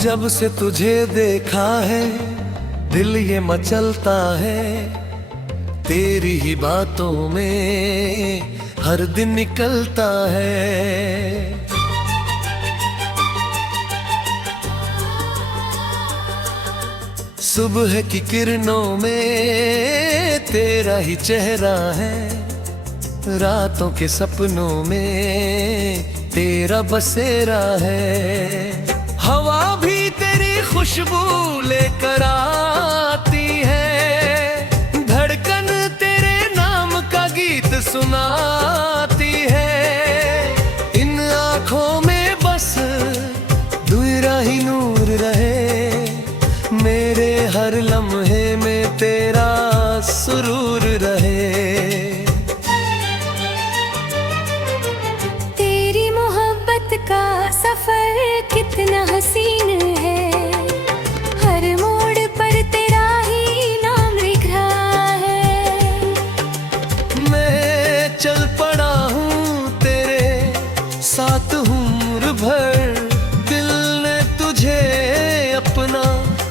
जब से तुझे देखा है दिल ये मचलता है, तेरी ही बातों में हर दिन निकलता है। सुबह की किरणों में तेरा ही चेहरा है, रातों के सपनों में तेरा बसेरा है। हवा भी तेरी खुशबू लेकर आती है, धड़कन तेरे नाम का गीत सुनाती है। इन आँखों में बस तेरा ही नूर रहे, मेरे हर लम्हे में तेरा सुरूर रहे। तेरी मोहब्बत का सफर कितना हसीन है, हर मोड़ पर तेरा ही नाम लिख रहा है। मैं चल पड़ा हूँ तेरे साथ उम्र भर, दिल ने तुझे अपना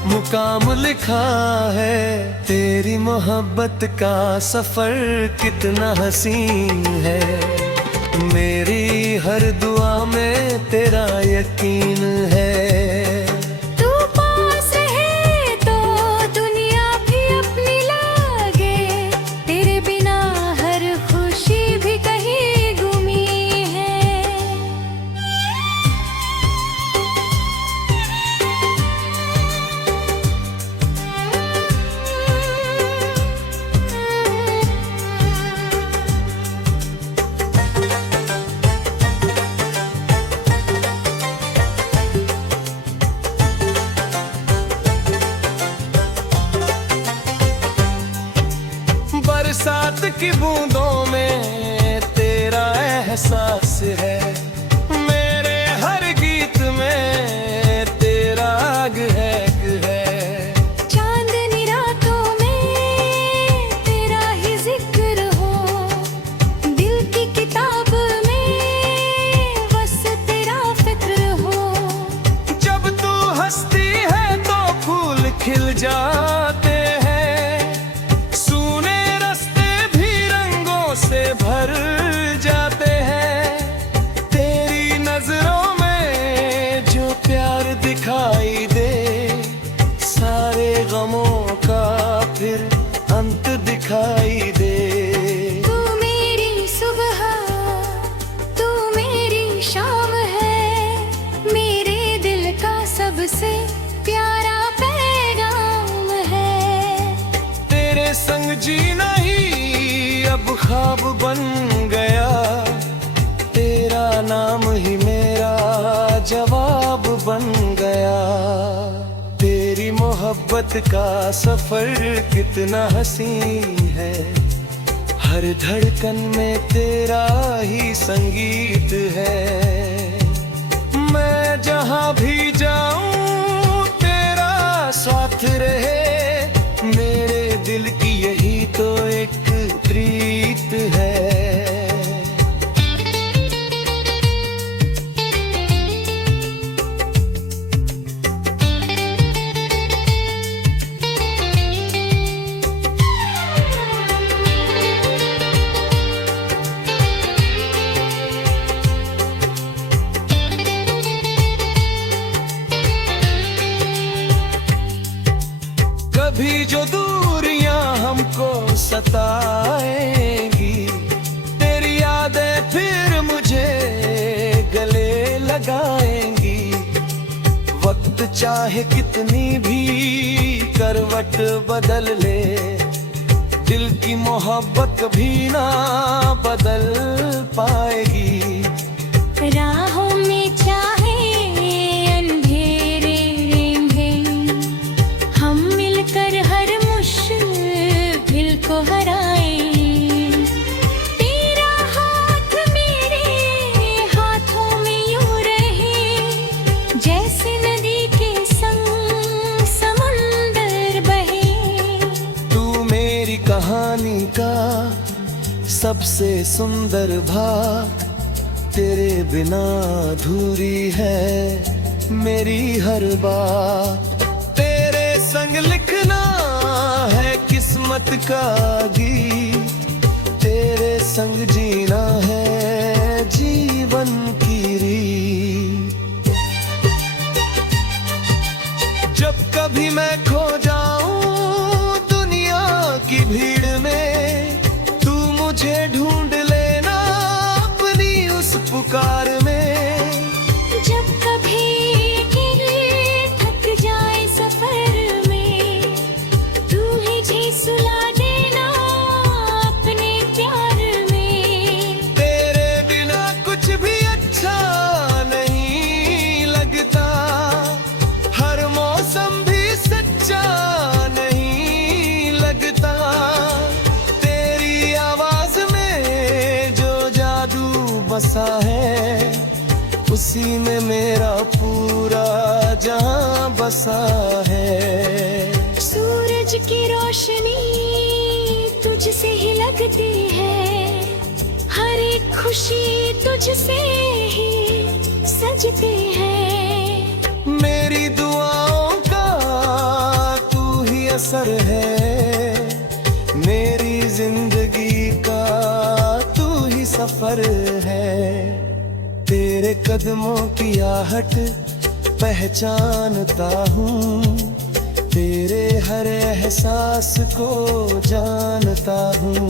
मुकाम लिखा है। तेरी मोहब्बत का सफर कितना हसीन है, मेरी हर दुआ में तेरा यकीन है। तू पास रहे तो दुनिया भी अपनी लगे, तेरे बिना हर खुशी भी कहीं गुमी है। बरसात की बूंदों में तेरा एहसास है, मेरे हर गीत में तेरा आग है। चांदनी रातों में तेरा ही जिक्र हो, दिल की किताब में बस तेरा फिक्र हो। जब तू हंसती है तो फूल खिल जाते से भर जाते हैं। तेरी नजरों में जो प्यार दिखाई दे, सारे गमों का फिर अंत दिखाई दे। तू मेरी सुबह, तू मेरी शाम है, मेरे दिल का सबसे प्यारा पैगाम है। तेरे संग जीना ही अब ख्वाब बन गया, तेरा नाम ही मेरा जवाब बन गया। तेरी मोहब्बत का सफर कितना हसीन है, हर धड़कन में तेरा ही संगीत है। मैं जहाँ भी जाऊं तेरा साथ रहे, मेरे दिल की यही तो एक प्रीत है। कभी जो दूरियां हमको सताएंगी, तेरी यादें फिर मुझे गले लगाएंगी। वक्त चाहे कितनी भी करवट बदल ले, दिल की मोहब्बत कभी ना बदल पाएगी। राहों में चाहे अंधेरे रेंगे, हम मिलकर हर मुश्किल को हराएं। तेरा हाथ मेरे हाथों में यूं रहे, जैसे नदी के संग समुंदर बहे। तू मेरी कहानी का सबसे सुंदर भाग, तेरे बिना अधूरी है मेरी हर बात। तेरे संग लिखना है किस्मत का गीत, तेरे संग जीना है जीवन की रीत। जब कभी मैं खो जाऊं दुनिया की भीड़ में, तू मुझे ढूंढ लेना अपनी उस पुकार में। जब कभी गिर थक जाए सफर में, तू ही जी सुला देना अपने प्यार में। तेरे बिना कुछ भी अच्छा नहीं लगता, हर मौसम भी सच्चा नहीं लगता। तेरी आवाज में जो जादू बसा है, उसी में मेरा पूरा जहां बसा है। सूरज की रोशनी तुझसे ही लगती है, हर एक खुशी तुझसे ही सजती है। मेरी दुआओं का तू ही असर है, मेरी जिंदगी का तू ही सफर है। तेरे कदमों की आहट पहचानता हूँ, तेरे हर एहसास को जानता हूँ।